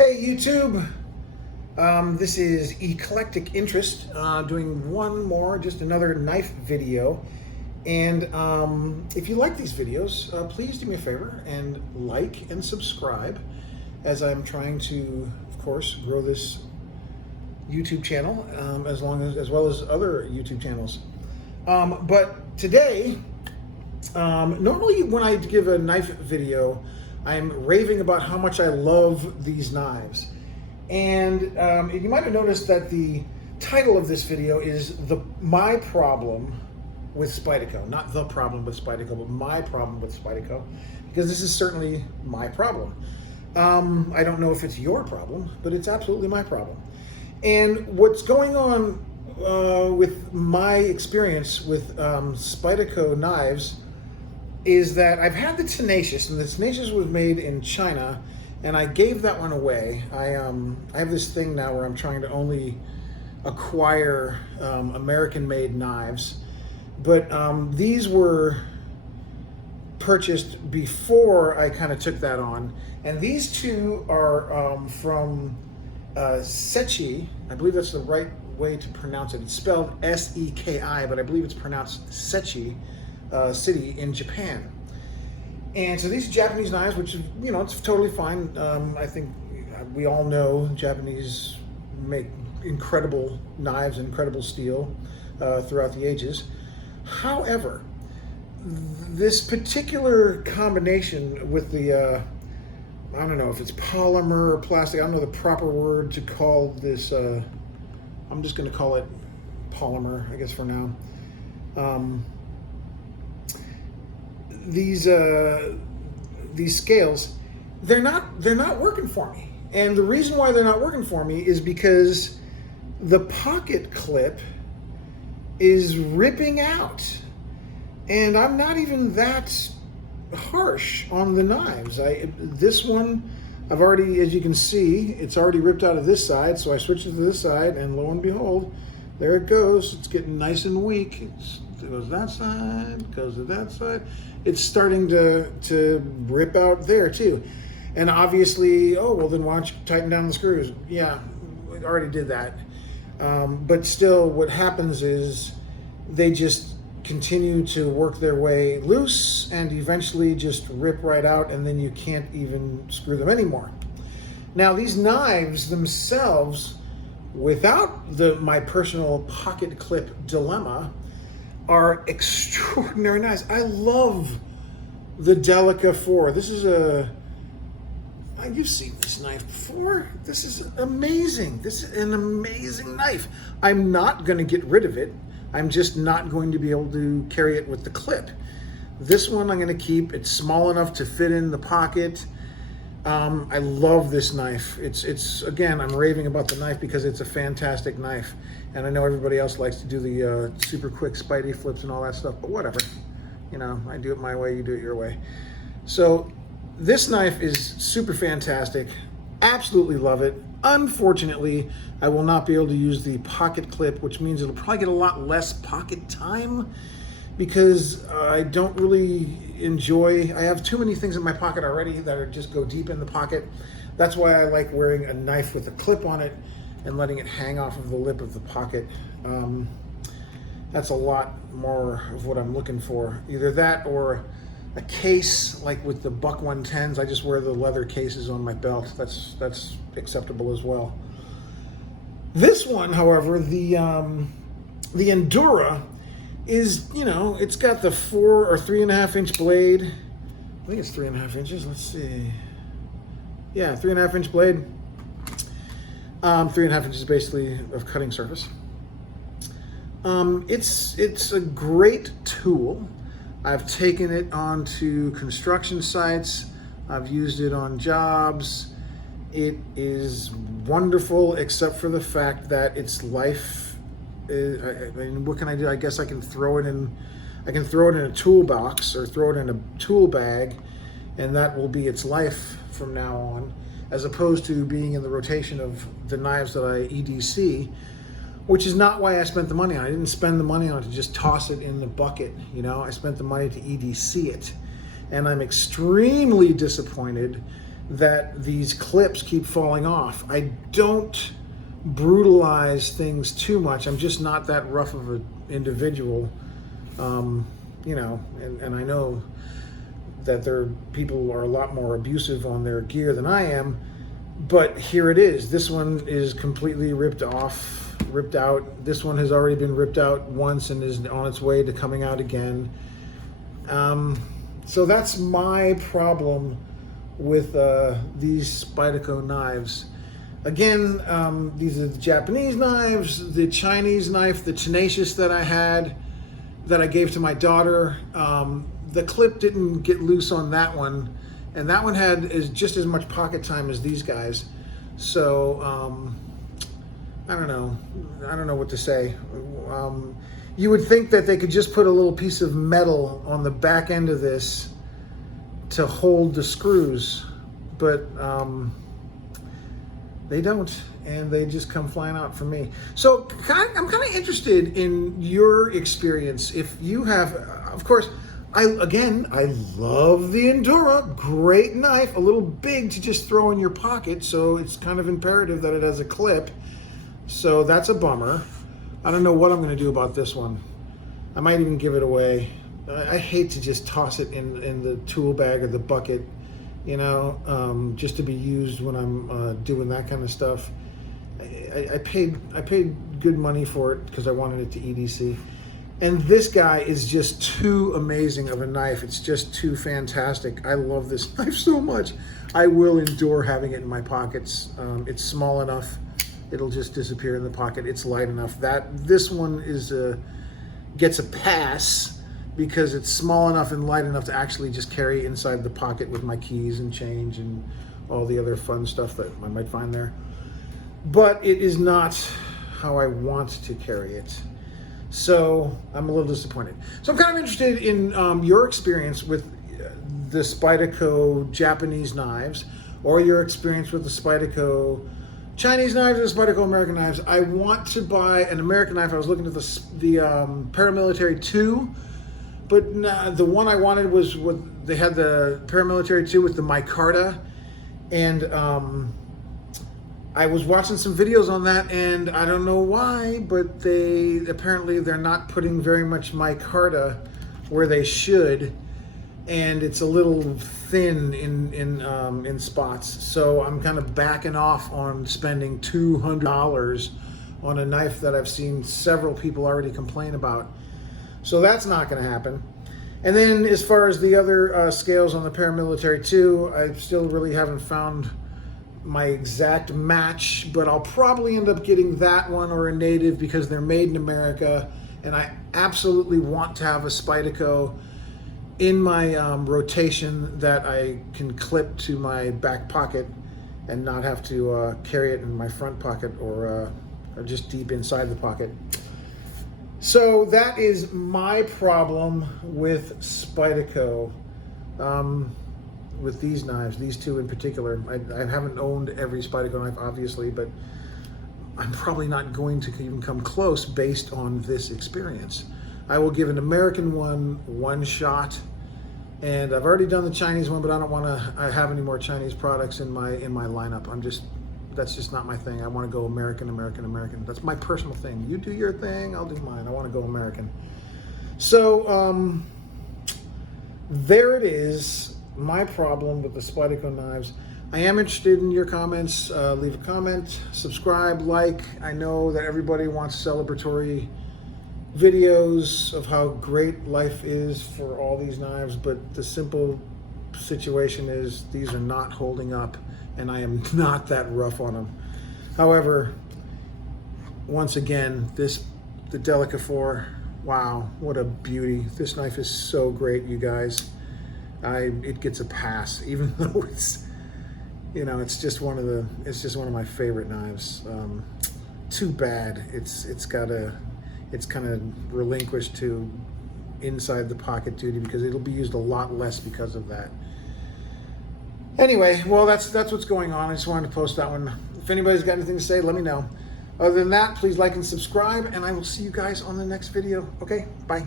Hey YouTube, this is Eclectic Interest, doing one more, just another knife video. And if you like these videos, please do me a favor and like and subscribe, as I'm trying to, of course, grow this YouTube channel, as well as other YouTube channels. But today, normally when I give a knife video, I'm raving about how much I love these knives. And you might have noticed that the title of this video is My Problem with Spyderco. Not The Problem with Spyderco, but My Problem with Spyderco, because this is certainly my problem. I don't know if it's your problem, but it's absolutely my problem. And what's going on with my experience with Spyderco knives is that I've had the Tenacious, and the Tenacious was made in China, and I gave that one away. I have this thing now where I'm trying to only acquire American-made knives, but these were purchased before I kind of took that on, and these two are from Sechi. I believe that's the right way to pronounce it. It's spelled S-E-K-I, but I believe it's pronounced Sechi. City in Japan. And so these Japanese knives, which is, it's totally fine. I think we all know Japanese make incredible knives and incredible steel throughout the ages. However, this particular combination with the, I don't know if it's polymer or plastic, I don't know the proper word to call this, I'm just gonna call it polymer, I guess, for now. These scales, they're not working for me. And the reason why they're not working for me is because the pocket clip is ripping out. And I'm not even that harsh on the knives. This one, I've already, as you can see, it's already ripped out of this side, so I switched it to this side, and lo and behold, there it goes. It's getting nice and weak. It goes that side, goes to that side. It's starting to rip out there too. And obviously, oh, well then why don't you tighten down the screws? Yeah, we already did that. But still, what happens is they just continue to work their way loose and eventually just rip right out, and then you can't even screw them anymore. Now, these knives themselves, without my personal pocket clip dilemma, are extraordinary knives. I love the Delica 4. This is you've seen this knife before. This is amazing. This is an amazing knife. I'm not going to get rid of it. I'm just not going to be able to carry it with the clip. This one I'm going to keep. It's small enough to fit in the pocket. I love this knife. It's again, I'm raving about the knife because it's a fantastic knife. And I know everybody else likes to do the super quick Spidey flips and all that stuff, but whatever. I do it my way, you do it your way. So this knife is super fantastic. Absolutely love it. Unfortunately, I will not be able to use the pocket clip, which means it'll probably get a lot less pocket time, because I don't really enjoy, I have too many things in my pocket already that are just go deep in the pocket. That's why I like wearing a knife with a clip on it and letting it hang off of the lip of the pocket. That's a lot more of what I'm looking for. Either that or a case, like with the Buck 110s. I just wear the leather cases on my belt. That's acceptable as well. This one, however, the Endura, is, it's got the 4 or 3.5 inch blade. I think it's 3.5 inches. Let's see. Yeah, 3.5 inch blade. 3.5 inches basically of cutting surface. It's a great tool. I've taken it onto construction sites. I've used it on jobs. It is wonderful, except for the fact that its life, I mean, what can I do? I guess I can throw it in a toolbox or throw it in a tool bag, and that will be its life from now on, as opposed to being in the rotation of the knives that I EDC, which is not why I spent the money on it. I didn't spend the money on it to just toss it in the bucket, I spent the money to EDC it. And I'm extremely disappointed that these clips keep falling off. I don't brutalize things too much. I'm just not that rough of an individual, you know, and I know that people are a lot more abusive on their gear than I am, but here it is. This one is completely ripped out. This one has already been ripped out once and is on its way to coming out again. So that's my problem with these Spyderco knives. Again, these are the Japanese knives, the Chinese knife, the Tenacious that I had, that I gave to my daughter. The clip didn't get loose on that one, and that one had just as much pocket time as these guys. So I don't know what to say. You would think that they could just put a little piece of metal on the back end of this to hold the screws, but they don't, and they just come flying out for me. So I'm kind of interested in your experience. If you have, of course, I love the Endura, great knife, a little big to just throw in your pocket, so it's kind of imperative that it has a clip. So that's a bummer. I don't know what I'm going to do about this one. I might even give it away. I hate to just toss it in the tool bag or the bucket, you know, just to be used when I'm doing that kind of stuff. I paid good money for it because I wanted it to EDC. And this guy is just too amazing of a knife. It's just too fantastic. I love this knife so much. I will endure having it in my pockets. It's small enough. It'll just disappear in the pocket. It's light enough. This one gets a pass because it's small enough and light enough to actually just carry inside the pocket with my keys and change and all the other fun stuff that I might find there. But it is not how I want to carry it. So I'm a little disappointed. So I'm kind of interested in your experience with the Spyderco Japanese knives, or your experience with the Spyderco Chinese knives or the Spyderco American knives. I want to buy an American knife. I was looking at the Paramilitary 2, but the one I wanted was they had the Paramilitary 2 with the micarta, and I was watching some videos on that, and I don't know why, but they're not putting very much micarta where they should, and it's a little thin in spots. So I'm kind of backing off on spending $200 on a knife that I've seen several people already complain about. So that's not going to happen. And then as far as the other scales on the Paramilitary 2, I still really haven't found my exact match, but I'll probably end up getting that one or a native because they're made in America, and I absolutely want to have a Spyderco in my rotation that I can clip to my back pocket and not have to carry it in my front pocket or just deep inside the pocket. So that is my problem with Spyderco. With these knives, these two in particular. I haven't owned every Spyderco knife, obviously, but I'm probably not going to even come close based on this experience. I will give an American one shot, and I've already done the Chinese one, but I don't want to have any more Chinese products in my lineup. That's just not my thing. I want to go American. That's my personal thing. You do your thing, I'll do mine. I want to go American. So there it is. My problem with the Spyderco knives. I am interested in your comments. Leave a comment, subscribe, like. I know that everybody wants celebratory videos of how great life is for all these knives, but the simple situation is these are not holding up, and I am not that rough on them. However, once again, the Delica 4, wow, what a beauty. This knife is so great, you guys. It gets a pass, even though it's just one of my favorite knives. Too bad it's kind of relinquished to inside the pocket duty because it'll be used a lot less because of that. Anyway, well, that's what's going on. I just wanted to post that one. If anybody's got anything to say, let me know. Other than that, please like and subscribe, and I will see you guys on the next video. Okay, bye.